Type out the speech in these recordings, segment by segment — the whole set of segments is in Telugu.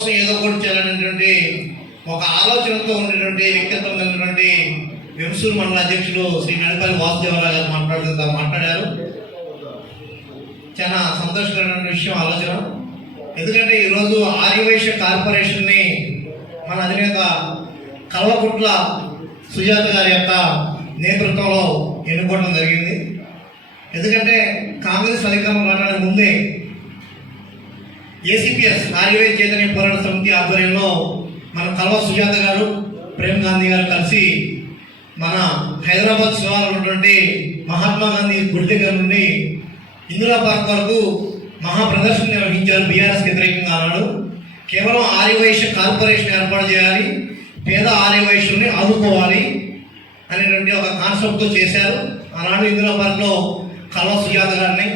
కోసం ఏదో ఒకటి చేయాలనేటువంటి ఒక ఆలోచనతో ఉన్నటువంటి వ్యక్తిత్వం కలిగినటువంటి వెంసూరు మండల అధ్యక్షుడు శ్రీ నడిపల్లి వాసుదేవరావు గారు మాట్లాడుతూ మాట్లాడారు. చాలా సంతోషకరమైన విషయం ఆలోచన. ఎందుకంటే ఈరోజు ఆర్యవైశ్య కార్పొరేషన్ని మన అధినేత కల్వకుట్ల సుజాత గారి యొక్క నేతృత్వంలో ఎన్నుకోవడం జరిగింది. ఎందుకంటే కాంగ్రెస్ అధికారం రావడానికి ముందే ఏసీపీఎస్ ఆర్యవై చైతన్య పోరాట సమితి ఆధ్వర్యంలో మన కల్వ సుజాత గారు ప్రేమ్ గాంధీ గారు కలిసి మన హైదరాబాద్ శివారు ఉన్నటువంటి మహాత్మా గాంధీ గుడి దగ్గర నుండి ఇందిరా పార్క్ వరకు మహాప్రదర్శన నిర్వహించారు బీఆర్ఎస్ వ్యతిరేకంగా అన్నాడు. కేవలం ఆర్యవైశ్య కార్పొరేషన్ ఏర్పాటు చేయాలి పేద ఆర్యవైశ్యుల్ని ఆదుకోవాలి అనేటువంటి ఒక కాన్సెప్ట్తో చేశారు. ఆనాడు ఇందిరా పార్క్లో కల్వ సుజాత గారిని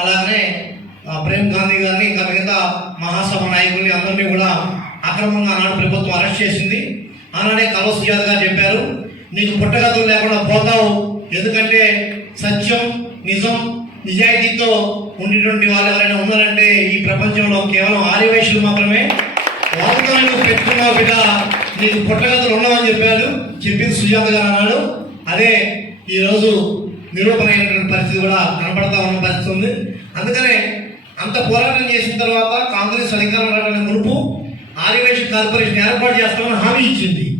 అలాగనే ప్రేమ్ గాంధీ గారిని ఇంకా మిగతా మహాసభ నాయకుల్ని అందరినీ కూడా అక్రమంగా ఆనాడు ప్రభుత్వం అరెస్ట్ చేసింది. ఆనాడే కల్వ గారు చెప్పారు నీకు పుట్టగతులు లేకుండా పోతావు. ఎందుకంటే సత్యం నిజం నిజాయితీతో ఉండేటువంటి వాళ్ళు ఎవరైనా ఉన్నారంటే ఈ ప్రపంచంలో కేవలం ఆర్యవైశ్యులు మాత్రమే. వాళ్ళతో నువ్వు పెట్టుకున్నావు బిడ్డ. నీకు పుట్టగతులు ఉన్నావని చెప్పాడు చెప్పింది సుజాత గారు అన్నాడు అదే ఈరోజు నిరూపణమైనటువంటి పరిస్థితి కూడా కనపడతా ఉన్న పరిస్థితి ఉంది. అందుకనే అంత పోరాటం చేసిన తర్వాత కాంగ్రెస్ అధికారం రావడానికి మునుపు ఆర్యవైశ్య కార్పొరేషన్ ఏర్పాటు చేస్తామని హామీ ఇచ్చింది.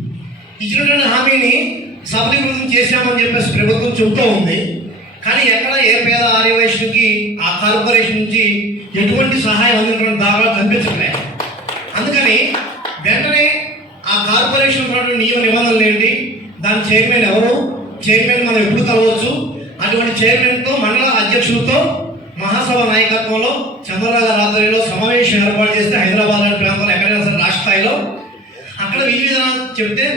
ఇచ్చినటువంటి హామీని సఫలీకృతం చేశామని చెప్పేసి ప్రభుత్వం చెబుతూ ఉంది. కానీ ఎక్కడ ఏ పేద ఆర్యవైశ్యుడికి ఆ కార్పొరేషన్ నుంచి ఎటువంటి సహాయం అందినటువంటి దాఖలా కనిపించట్లేదు. అందుకని వెంటనే ఆ కార్పొరేషన్ ఉన్నటువంటి నియమ నిబంధనలు ఏంటి? దాని చైర్మన్ ఎవరు? చైర్మన్ మనం ఎప్పుడు కలవచ్చు? అటువంటి చైర్మన్తో మండల అధ్యక్షులతో మహాసభ నాయకత్వంలో చంద్రరావు గారి ఆధ్వర్యంలో సమావేశం ఏర్పాటు చేస్తే హైదరాబాద్ లాంటి ప్రాంతంలో ఎక్కడైనా సరే రాష్ట్ర స్థాయిలో అక్కడ విధి విధానం చెప్తే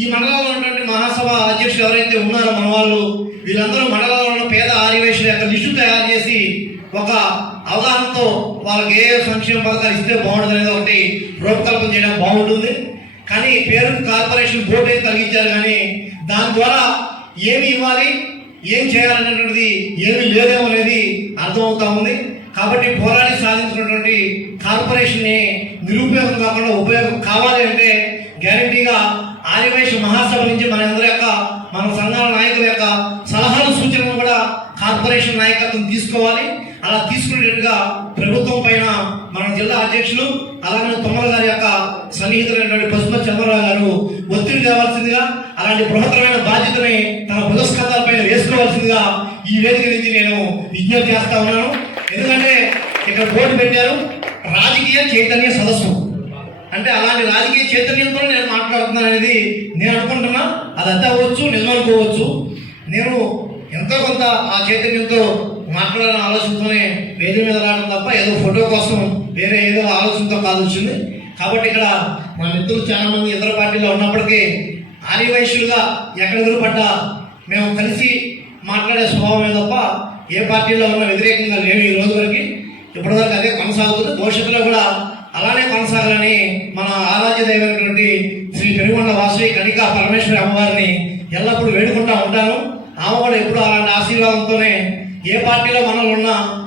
ఈ మండలంలో ఉన్నటువంటి మహాసభ అధ్యక్షులు ఎవరైతే ఉన్నారో మన వాళ్ళు వీళ్ళందరూ మండలంలో ఉన్న పేద ఆదివేశుల యొక్క లిస్టు తయారు చేసి ఒక అవగాహనతో వాళ్ళకి ఏ సంక్షేమ పథకాలు ఇస్తే బాగుంటుంది అనేది ఒకటి రూపకల్పన చేయడం బాగుంటుంది. కానీ పేరు కార్పొరేషన్ బోర్డు అయితే తగ్గించారు కానీ దాని ద్వారా ఏమి ఇవ్వాలి? ఏం చేయాలనేటువంటిది ఏమి లేదేమో అనేది అర్థమవుతా ఉంది. కాబట్టి పోరాడి సాధించినటువంటి కార్పొరేషన్ని నిరుపయోగం కాకుండా ఉపయోగం కావాలి అంటే గ్యారంటీగా ఆదివేశ మహాసభ నుంచి మన అందరి యొక్క మన సంఘాల నాయకుల యొక్క సలహాలు సూచనలు కూడా కార్పొరేషన్ నాయకత్వం తీసుకోవాలి. అలా తీసుకునేటట్టుగా ప్రభుత్వం పైన మన జిల్లా అధ్యక్షులు అలాగే తొమ్మల గారి యొక్క సన్నిహితులైనటువంటి పశుప చంద్రరావు గారు ఒత్తిడి తేవాల్సిందిగా అలాంటి బృహత్తరమైన బాధ్యతని తన ఈ వేదిక నుంచి నేను విజ్ఞప్తి చేస్తా ఉన్నాను. ఎందుకంటే ఇక్కడ బోర్డు పెట్టారు రాజకీయ చైతన్య సదస్సు. అంటే అలాంటి రాజకీయ చైతన్యంతో నేను మాట్లాడుతున్నాను అనేది నేను అనుకుంటున్నా. అది అంతా అవ్వచ్చు నిజం అనుకోవచ్చు. నేను ఎంతో కొంత ఆ చైతన్యంతో మాట్లాడాలని ఆలోచనతోనే వేదిక మీద రావడం తప్ప ఏదో ఫోటో కోసం వేరే ఏదో ఆలోచనతో కాదు వచ్చింది. కాబట్టి ఇక్కడ మా మిత్రులు చాలా మంది ఇతర పార్టీలో ఉన్నప్పటికీ ఆర్యవైశ్యులుగా ఎక్కడ ఎదురుపడ్డా మేము కలిసి మాట్లాడే స్వభావమే తప్ప ఏ పార్టీలో ఉన్న వ్యతిరేకంగా లేవు ఈ రోజు వరకు. ఇప్పటివరకు అదే కొనసాగుతుంది. భవిష్యత్తులో కూడా అలానే కొనసాగాలని మన ఆరాధ్య దైవమైనటువంటి శ్రీ పెనుగొండ వాసవి కనికా పరమేశ్వరి అమ్మవారిని ఎల్లప్పుడూ వేడుకుంటా ఉంటాను. ఆమె కూడా ఎప్పుడు అలాంటి ఆశీర్వాదంతోనే ఏ పార్టీలో మనలో ఉన్నా